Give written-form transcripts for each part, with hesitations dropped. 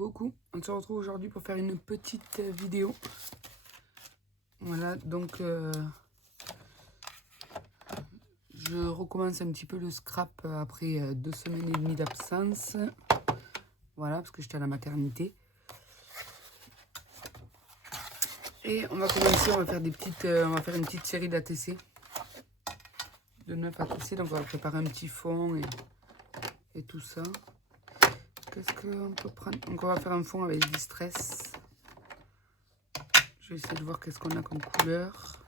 Coucou, on se retrouve aujourd'hui pour faire une petite vidéo. Voilà, donc je recommence un petit peu le scrap après 2 semaines et demie d'absence. Voilà, parce que j'étais à la maternité. Et on va commencer, on va faire une petite série d'ATC. De 9 ATC, donc on va préparer un petit fond et tout ça. Qu'est-ce qu'on peut prendre? Donc on va faire un fond avec Distress. Je vais essayer de voir qu'est-ce qu'on a comme couleur.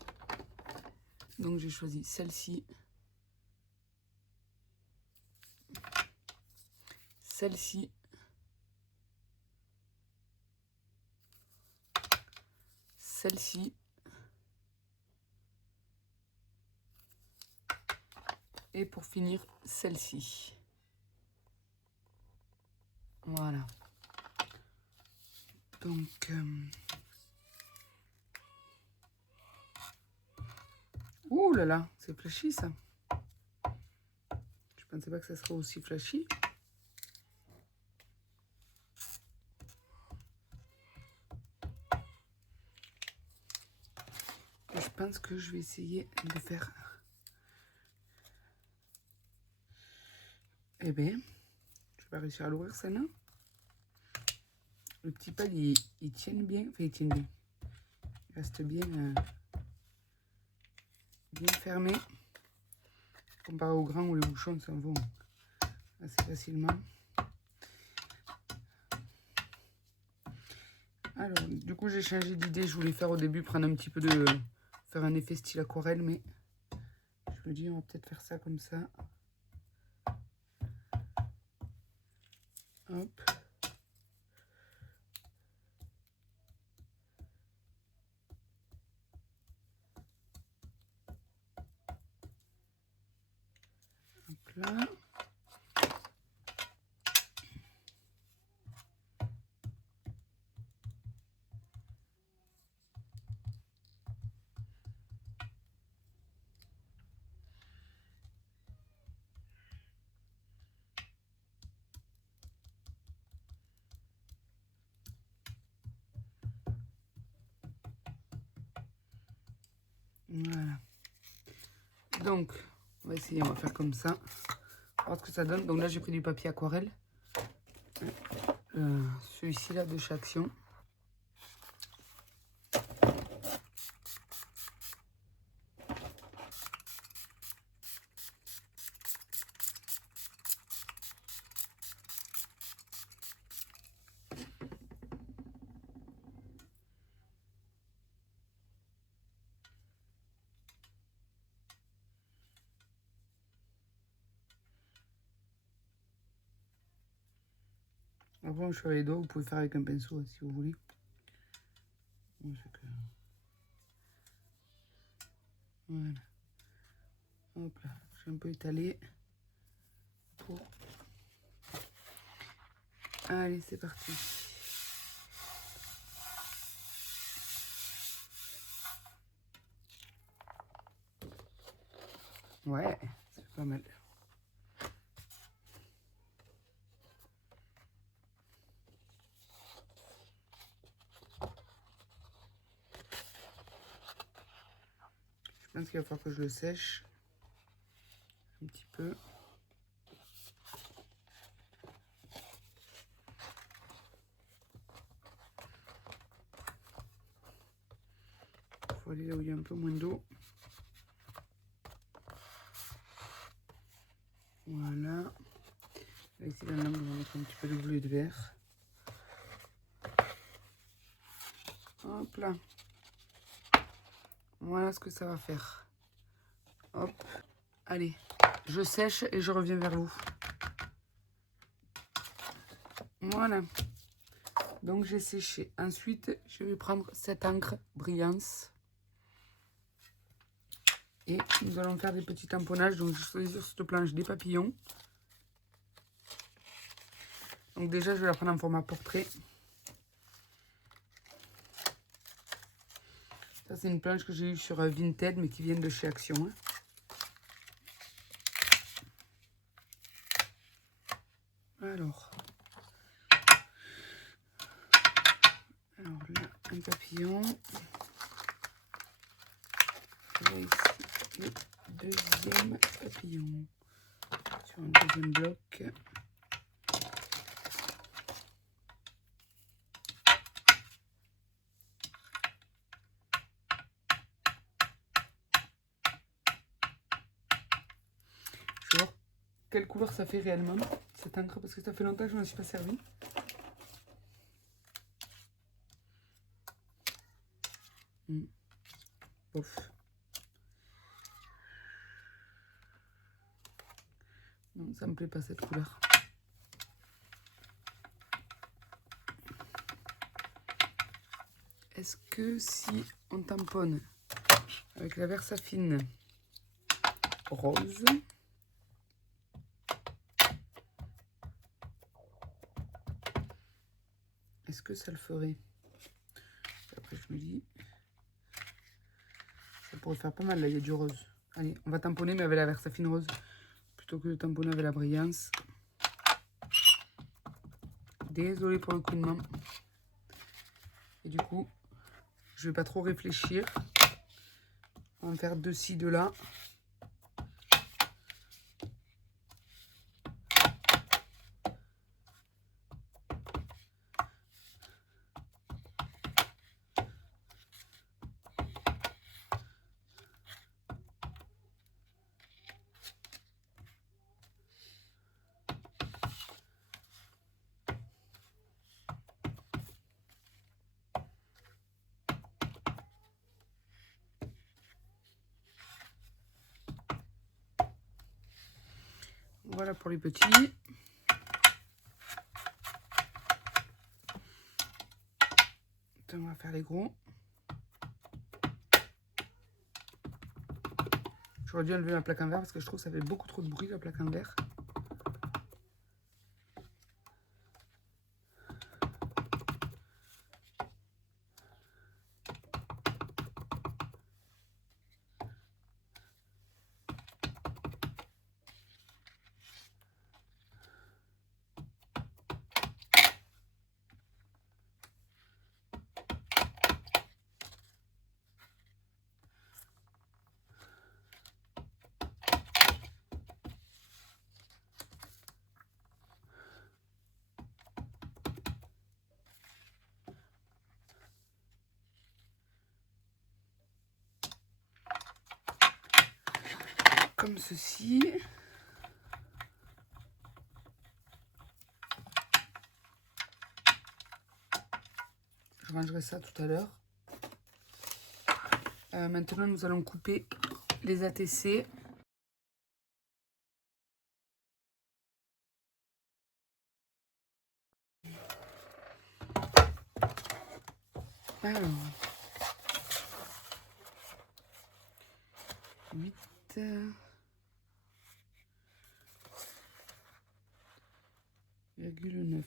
Donc j'ai choisi celle-ci. Celle-ci. Celle-ci. Et pour finir, celle-ci. Voilà. Donc... Ouh là là, c'est flashy ça. Je pensais pas que ça serait aussi flashy. Et je pense que je vais essayer de faire... Eh bien, je vais pas réussir à l'ouvrir celle-là. Le petit pad, il tient bien. Enfin, il tient bien. Il reste bien, bien fermé. Comparé au grand où les bouchons s'en vont assez facilement. Alors, du coup, j'ai changé d'idée. Je voulais faire au début, prendre un petit peu de... faire un effet style aquarelle, mais je me dis, on va peut-être faire ça comme ça. Hop. Hop là. Voilà. Donc, on va essayer, on va faire comme ça. On va voir ce que ça donne. Donc là, j'ai pris du papier aquarelle. Celui-ci là de chez Action. Après, je suis avec les doigts, vous pouvez faire avec un pinceau si vous voulez. Voilà. Hop là, j'ai un peu étalé. Pour... Allez, c'est parti. Ouais, c'est pas mal. Je pense qu'il va falloir que je le sèche un petit peu. Il faut aller là où il y a un peu moins d'eau. Voilà. Là, ici, la langue, on va mettre un petit peu de bleu et de vert. Hop là. Voilà ce que ça va faire. Hop. Allez, je sèche et je reviens vers vous. Voilà. Donc j'ai séché. Ensuite, je vais prendre cette encre Brillance. Et nous allons faire des petits tamponnages. Donc je choisis sur cette planche des papillons. Donc déjà, je vais la prendre en format portrait. Ça, c'est une planche que j'ai eue sur Vinted, mais qui vient de chez Action. Hein. Alors, un papillon. Et là, ici, le deuxième papillon. Sur un deuxième bloc. Je vais voir quelle couleur ça fait réellement, cette encre, parce que ça fait longtemps que je ne m'en suis pas servi. Ouf. Non, ça me plaît pas cette couleur. Est-ce que si on tamponne avec la Versafine rose, est-ce que ça le ferait? Après je me dis, ça pourrait faire pas mal là, il y a du rose. Allez, on va tamponner mais avec la Versafine rose plutôt que de tamponner avec la Brillance. Désolée pour le coup de main. Et du coup, je vais pas trop réfléchir. On va en faire de ci, de là. Voilà pour les petits. On va faire les gros. J'aurais dû enlever la plaque en verre parce que je trouve que ça fait beaucoup trop de bruit la plaque en verre. Comme ceci. Je rangerai ça tout à l'heure. Maintenant, nous allons couper les ATC. Alors, 8, 9. Et 8,9.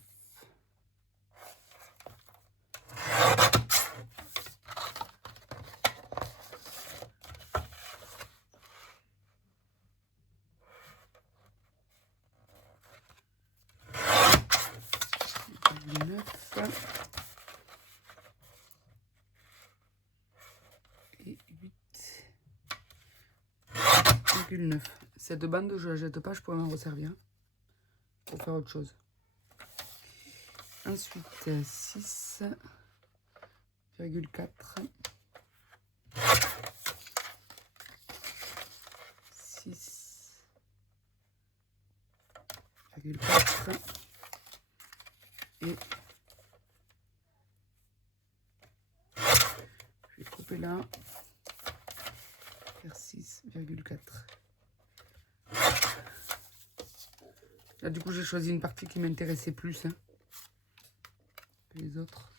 Cette bande, je la jette pas, je pourrais m'en resservir pour faire autre chose. Ensuite, 6,4. 6,4 et je vais couper là, faire 6,4. Là du coup j'ai choisi une partie qui m'intéressait plus que les autres.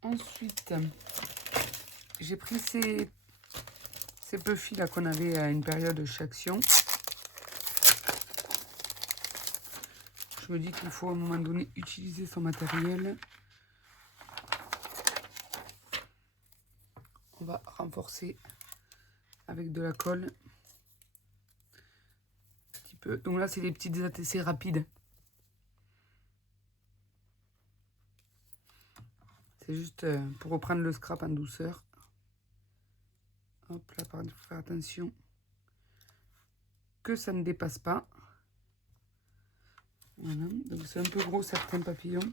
Ensuite, j'ai pris ces puffy là qu'on avait à une période chez Action. je me dis qu'il faut à un moment donné utiliser son matériel. On va renforcer avec de la colle. Un petit peu. Donc là, c'est des petites ATC rapides. C'est juste pour reprendre le scrap en douceur. Hop là, par contre, il faut faire attention que ça ne dépasse pas. Voilà, donc c'est un peu gros certains papillons.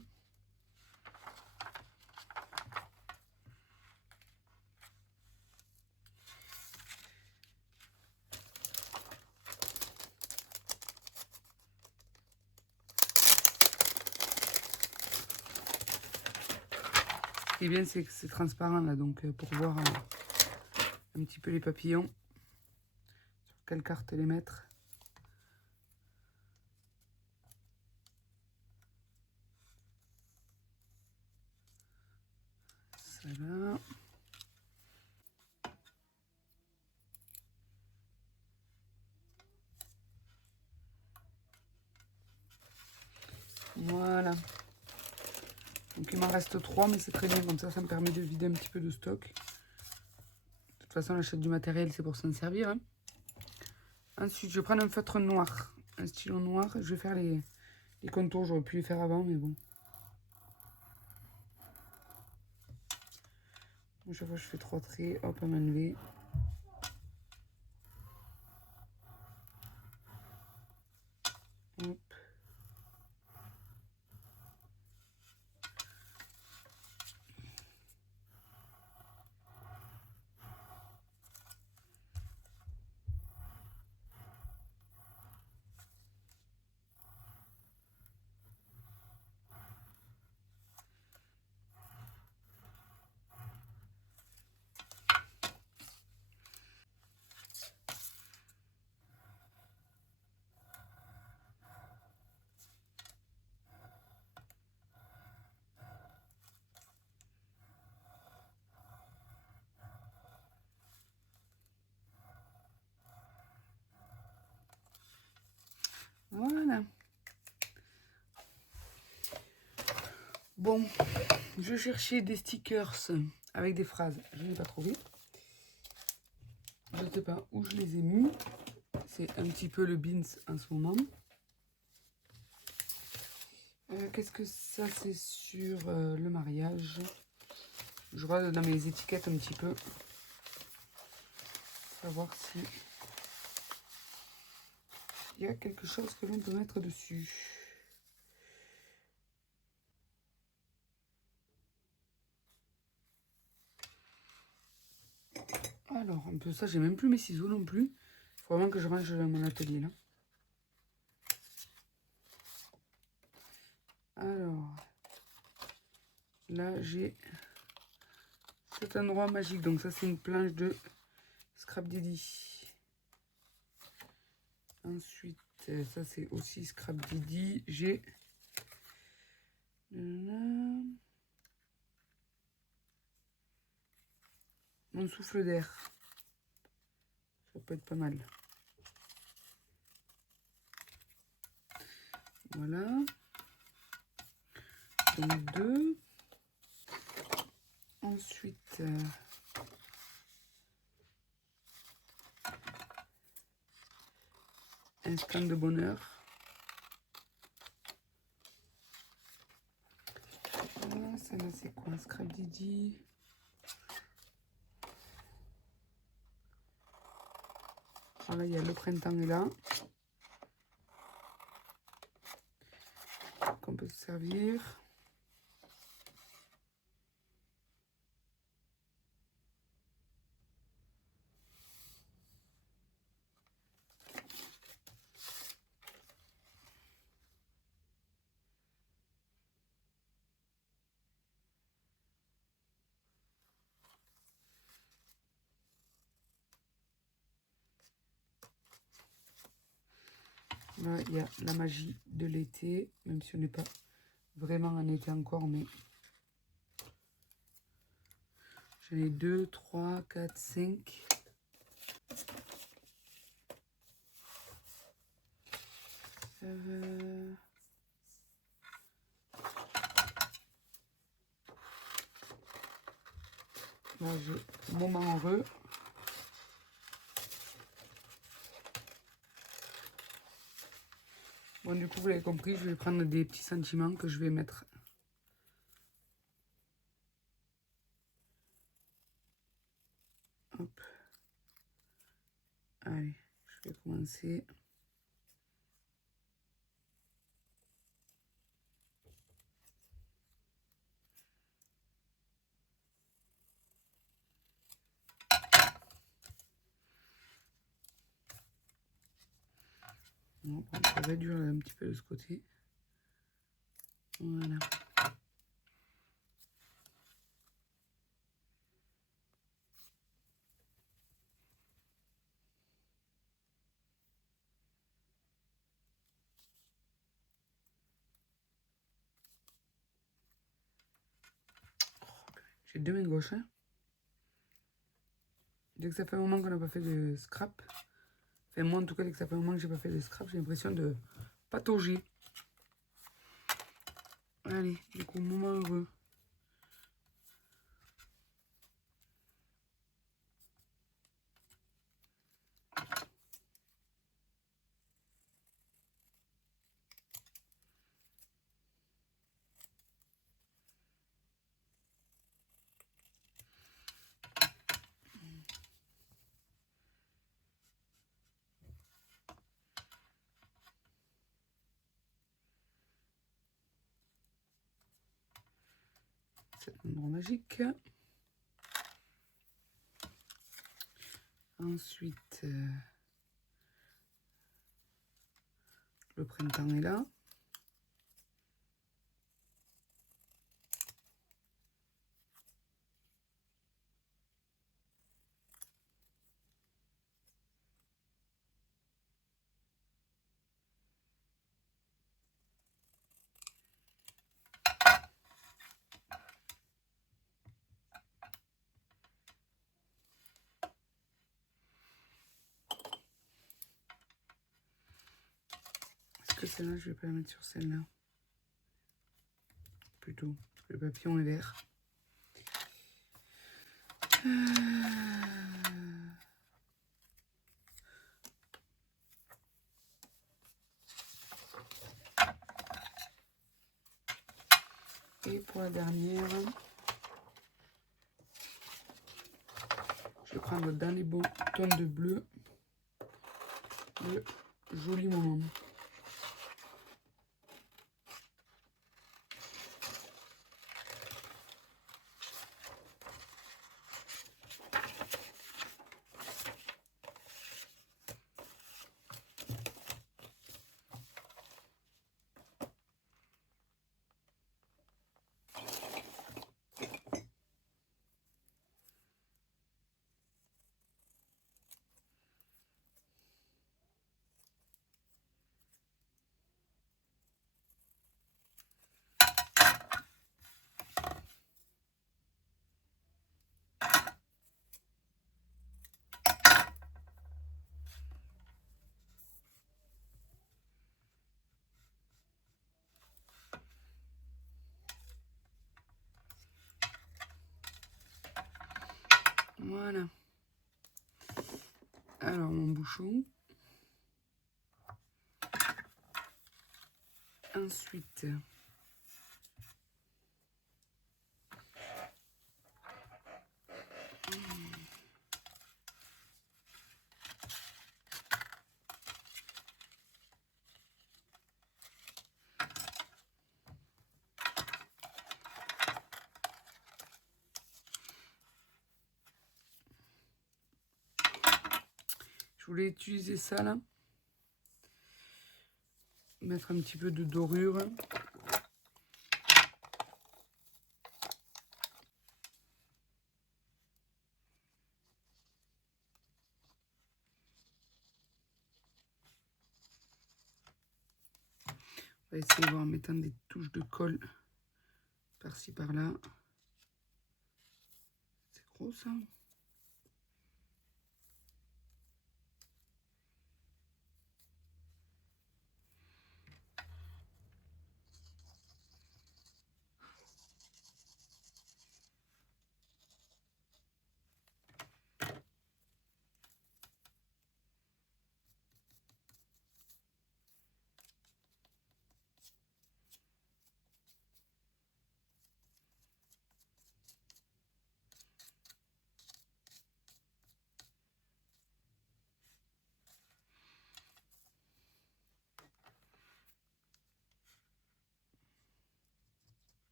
Ce qui est bien, c'est que c'est transparent là, donc pour voir un petit peu les papillons, sur quelle carte les mettre. Ça là. Voilà. Donc il m'en reste 3, mais c'est très bien, comme ça me permet de vider un petit peu de stock. De toute façon, j'achète du matériel, c'est pour s'en servir. Hein. Ensuite, je vais prendre un feutre noir, un stylo noir. Je vais faire les contours, j'aurais pu les faire avant, mais bon. Chaque fois, je fais 3 traits, hop, à m'enlever. Hop. Voilà. Bon, je cherchais des stickers avec des phrases. Je n'ai pas trouvé. Je ne sais pas où je les ai mis. C'est un petit peu le beans en ce moment. Qu'est-ce que ça, c'est sur le mariage. Je regarde dans mes étiquettes un petit peu. Savoir si il y a quelque chose que l'on peut mettre dessus. Alors, un peu ça, j'ai même plus mes ciseaux non plus. Il faut vraiment que je range mon atelier là. Alors, là j'ai cet endroit magique. Donc ça, c'est une planche de Scrap Didi. Ensuite, ça c'est aussi Scrap Didi. J'ai mon souffle d'air. Ça peut être pas mal. Voilà. Donc 2. Ensuite, un stand de bonheur. Voilà, ça là c'est quoi? Un Scrap Didi. Voilà, il y a le printemps est là. Qu'on peut se servir. Là, il y a la magie de l'été, même si on n'est pas vraiment en été encore, mais j'en ai 2, 3, 4, 5. Page moment heureux. Bon, du coup, vous l'avez compris, je vais prendre des petits sentiments que je vais mettre. Hop. Allez, je vais commencer. On va réduire un petit peu de ce côté. Voilà. J'ai deux mains gauches. Hein. Dès que ça fait un moment qu'on n'a pas fait de scrap, enfin moi en tout cas, dès que ça fait un moment que j'ai pas fait de scrap, j'ai l'impression de patauger. Allez, du coup, moment heureux. Cet endroit magique. Ensuite, le printemps est là. Est-ce que celle-là, je vais pas la mettre sur celle-là? Plutôt, parce que le papillon est vert. Et pour la dernière, je vais prendre dans les bons tons de bleu le joli moment. Voilà. Alors, mon bouchon. Ensuite, je voulais utiliser ça là. Mettre un petit peu de dorure. On va essayer de voir en mettant des touches de colle par-ci par-là. C'est gros ça.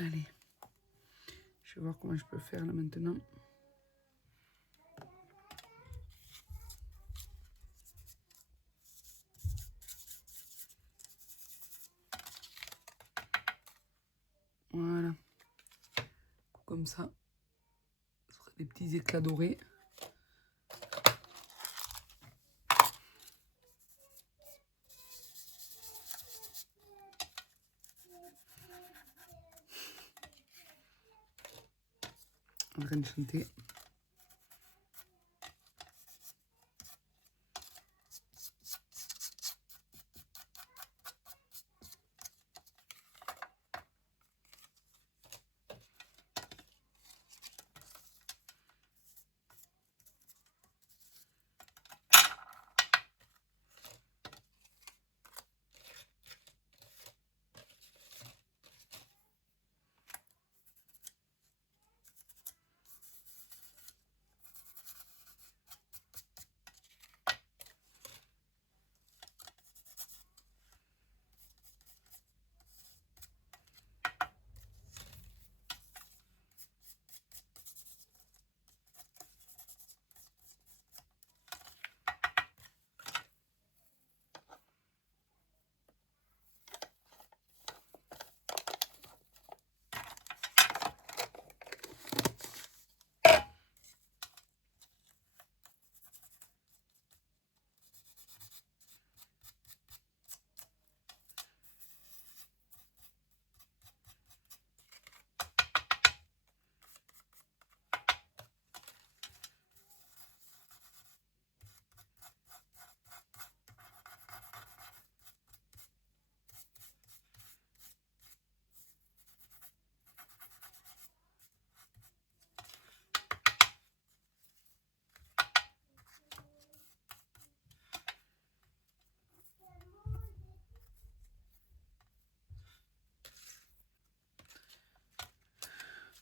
Allez. Je vais voir comment je peux faire là maintenant. Voilà. Comme ça. Ce sera des petits éclats dorés. En train de chanter.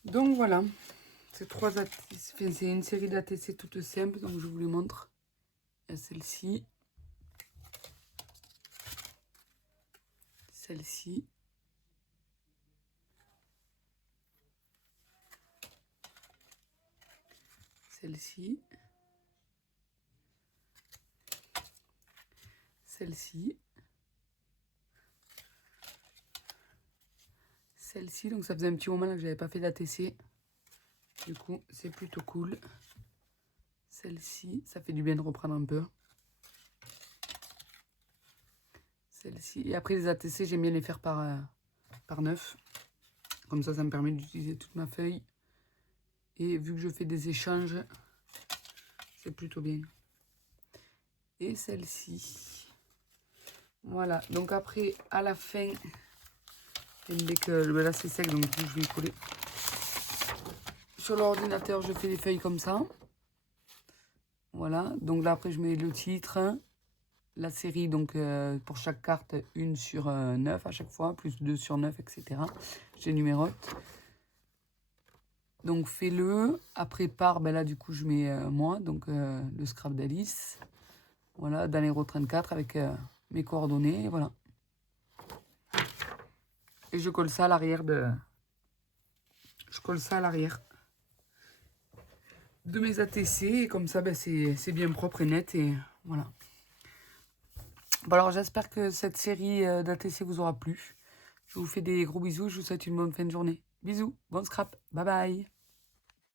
Donc voilà, c'est c'est une série d'ATC toute simple, donc je vous les montre. Il y a celle-ci, celle-ci, celle-ci, celle-ci, celle-ci. Donc ça faisait un petit moment là que j'avais pas fait d'ATC. Du coup, c'est plutôt cool. Celle-ci, ça fait du bien de reprendre un peu. Celle-ci. Et après, les ATC, j'aime bien les faire par 9. Comme ça me permet d'utiliser toute ma feuille. Et vu que je fais des échanges, c'est plutôt bien. Et celle-ci. Voilà. Donc après, à la fin, dès que là c'est sec, donc je vais coller. Sur l'ordinateur, je fais des feuilles comme ça. Voilà. Donc là, après, je mets le titre. La série, donc pour chaque carte, 1 sur 9 à chaque fois, plus 2 sur 9, etc. Je numérote. Donc fais-le. Après part, ben là du coup je mets moi, donc le scrap d'Alice. Voilà, dans les rows 34 avec mes coordonnées, et voilà. Et je colle ça à l'arrière de... Je colle ça à l'arrière de mes ATC, et comme ça ben, c'est bien propre et net, et voilà. Bon alors j'espère que cette série d'ATC vous aura plu. Je vous fais des gros bisous, je vous souhaite une bonne fin de journée. Bisous, bon scrap, bye bye.